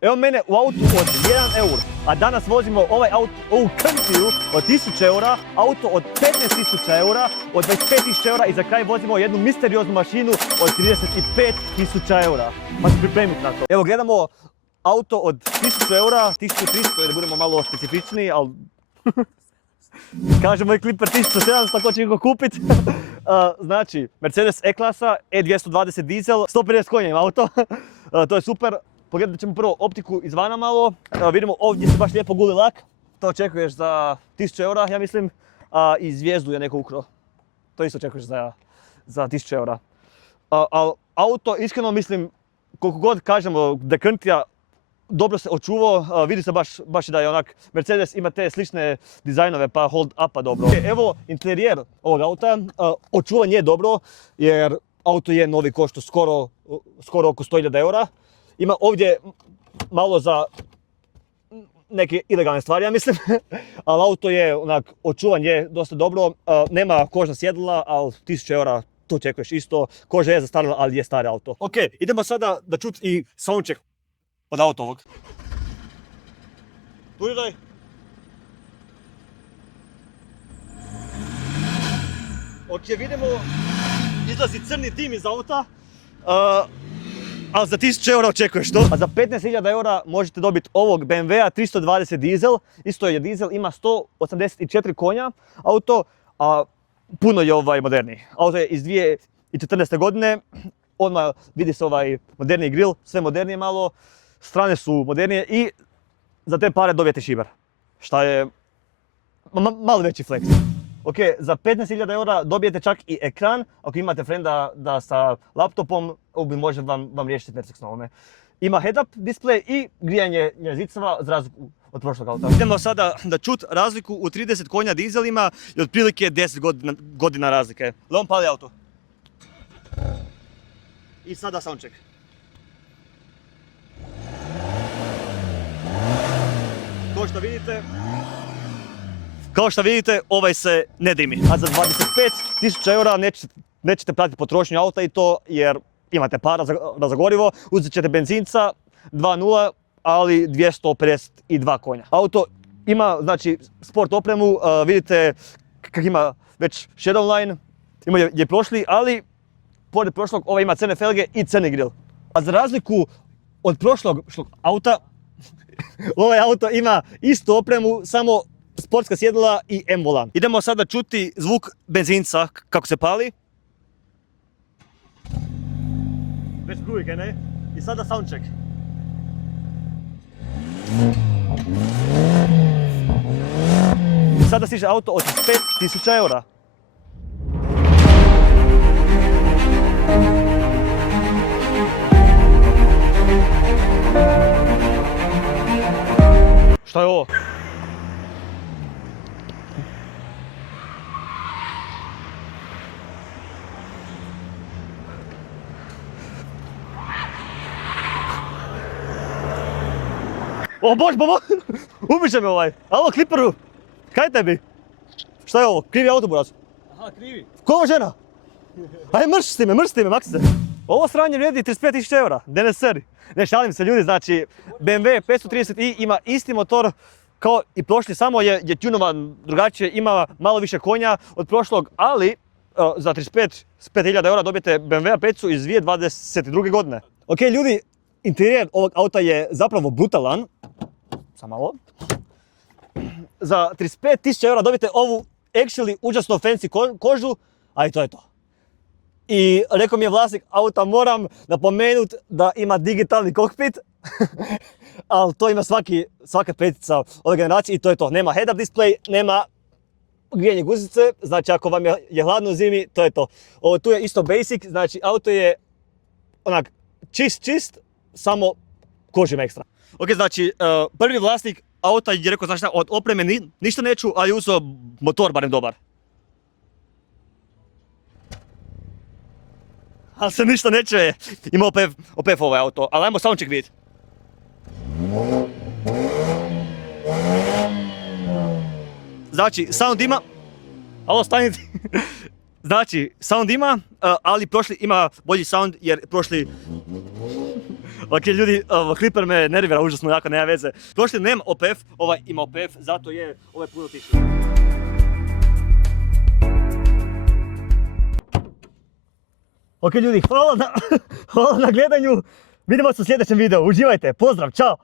Evo mene u autu od 1 eur, a danas vozimo ovaj auto, ovu Countryju od 1000 eura, auto od 15.000 eura, od 25.000 eura i za kraj vozimo jednu misterioznu mašinu od 35.000 eura. Pa se pripremiti na to. Evo gledamo auto od 1000 eura, 1300 da budemo malo specifičniji, ali kaže moj kliper 1700, ako će ga kupit. Znači, Mercedes E-klasa, E220 dizel, 150 konja ima auto, to je super. Pogledat ćemo prvo optiku izvana malo, vidimo ovdje se baš lijepo guli lak, to očekuješ za 1000 eura, ja mislim, i zvijezdu je neko ukrao. To isto očekuješ za 1000 eura. Auto, iskreno mislim, koliko god kažemo da je Countryja dobro se očuvao, vidi se baš da je onak, Mercedes ima te slične dizajnove pa hold upa dobro. Evo interijer ovog auta, očuvan je dobro jer auto je novi, košta skoro oko 100.000 eura. Ima ovdje malo za neke ilegalne stvari, ja mislim, ali auto je onak, očuvan je dosta dobro, nema kožna sjedala, ali 1000 eura to očekuješ isto. Koža je zastarila, ali je stari auto. Ok, idemo sada da čut i soundcheck od auto ovog. Turiraj. Ok, vidimo, izlazi crni dim iz auta, ali za 1000 eura očekuješ to. A za 15.000 eura možete dobiti ovog BMW-a 320 dizel, isto je dizel, ima 184 konja auto, a puno je moderniji. Auto je iz 2014. godine, odmah vidi se moderniji grill, sve modernije malo, strane su modernije i za te pare dobijete šiber, šta je malo veći flex. Ok, za 15.000 eura dobijete čak i ekran, ako imate frenda da sa laptopom, može vam riješiti Netflix na ovome. Ima head-up display i grijanje zicava za razliku od prošlog auta. Idemo sada da čut razliku u 30 konja dizelima i otprilike 10 godina razlike. Leon, pali auto. I sada soundcheck. Kao što vidite, ovaj se ne dimi. A za 25.000 eura nećete platiti potrošnju auta i to jer imate para za gorivo. Uzet ćete benzinca 2.0, ali 252 konja. Auto ima, znači, sport opremu, vidite kak ima već Shadowline, ima je prošli, ali pored prošlog ovaj ima crne felge i crni grill. A za razliku od prošlog auta, ovaj auto ima istu opremu, samo sportska sjedala i M-volan. Idemo sada čuti zvuk benzinca kako se pali. Već brujke, ne? I sada soundcheck. I sada stiže auto od 5.000 eura. Šta je ovo? O bož, ubiće me ovaj. Alo, kliperu, kaj tebi? Šta je ovo? Krivi auto, buraz. Aha, krivi. Ko ovo žena? Aj, mrš s time, maksi se. Ovo sranje vrijedi 35.000 eura, da ne seri. Ne, šalim se ljudi, znači BMW 530i ima isti motor kao i prošli, samo je tunovan drugačije, ima malo više konja od prošlog, ali za 35.000 eura dobijete BMW 5 iz 2022. godine. Ok ljudi, interijer ovog auta je zapravo brutalan. Samo malo. Za 35.000 eura dobijete ovu actually užasno fancy kožu, a i to je to. I rekao mi je vlasnik auta, moram napomenuti da ima digitalni kokpit, ali to ima svaka petica ove generacije i to je to. Nema head-up display, nema grijanje guzice, znači ako vam je hladno u zimi, to je to. Ovo tu je isto basic, znači auto je onak čist, samo kožim ekstra. Ok, znači prvi vlasnik auta je rekao, znači šta, od opreme ništa neću, ali je uzeo motor barem dobar. Ali se ništa ne čuje, ima OPF ovaj auto, ali ajmo soundcheck vidjeti. Znači, sound ima, alo stanite, znači, sound ima, ali prošli ima bolji sound jer prošli Ok ljudi, Clipper me nervira užasno jako, nema veze. Prošli nema OPF, ovaj ima OPF, zato je ovaj puno tiši. Ok ljudi, hvala na gledanju. Vidimo se u sljedećem videu. Uživajte, pozdrav, čao!